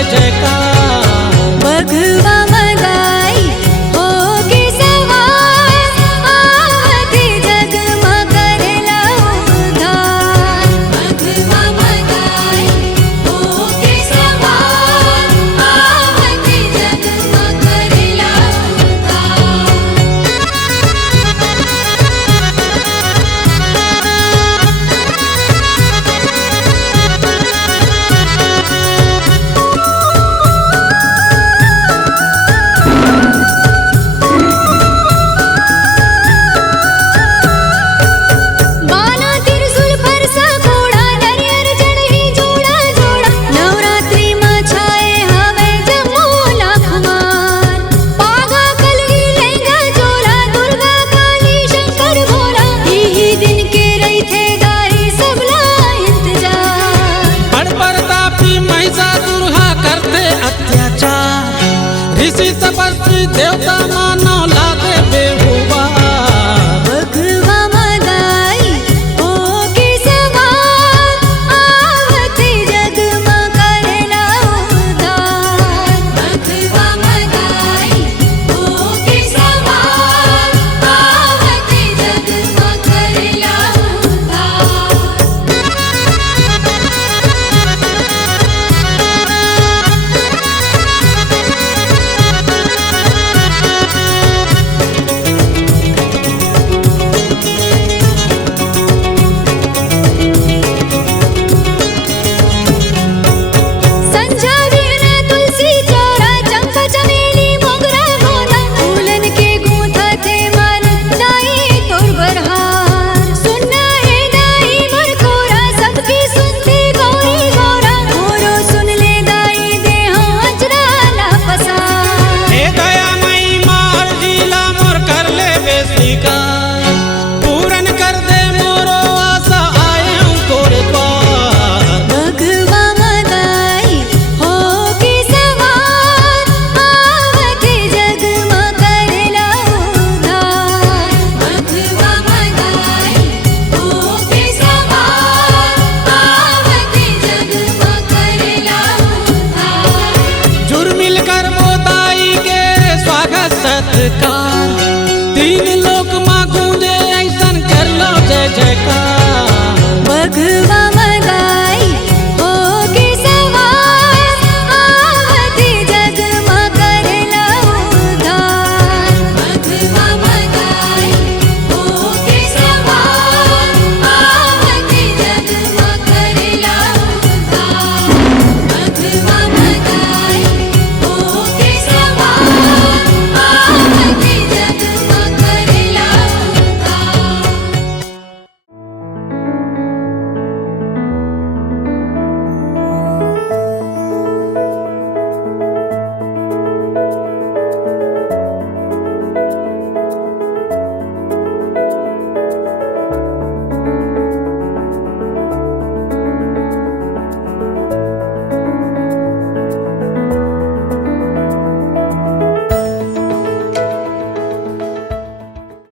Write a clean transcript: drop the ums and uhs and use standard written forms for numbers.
जय जयकार। बघवा मदाई हो के सवार, आवते जग में करेला उद्धार। बघवा मदाई हो के सवार, आवते जग में करेला उद्धार। बाना त्रिशूल फरसा घोड़ा, नरियर चढ़ी जोड़ा जोड़ा। नवरात्रि में छाए हवे जम्मू लाखमार। पागा कलगी लहंगा चोला, दुर्गा काली शंकर भोला। यही दिन के रही थे गाई सबला इंतजार। बड़ प्रतापी महिषासुर करते अत्याचार, ऋषि तपस्वी देवता मानो लागे बेहुआ। बघवा मदाई हो के सवार, आवते जग में करेला उद्धार। बघवा मदाई हो के सवार, आवते जग में करेला उद्धार। संझा वीणा तुलसी चौरा, चंपा चमेली मोगरा भोला। फूलन के गूंथा थे मन दाई तोर बरहार। सुनना है दाई मोर कोरा, सबकी सुनती गौरी गौरा। मोरो सुन ले दाई दे अजरा ला पसार। हे दया मई मार जिला मोर कर ले बेस्वीकार, पूरन कर दे मोरो आशा आए हूँ तोरे द्वार। बघवा मदाई हो के सवार, आवते जग में करेला उद्धार। बघवा मदाई हो के सवार, आवते जग में करेला उद्धार। जुर मिलकर वो दाई के स्वागत सत्कार, तीन लोक माँ गूंजे ऐसन कर लो जय जयकार।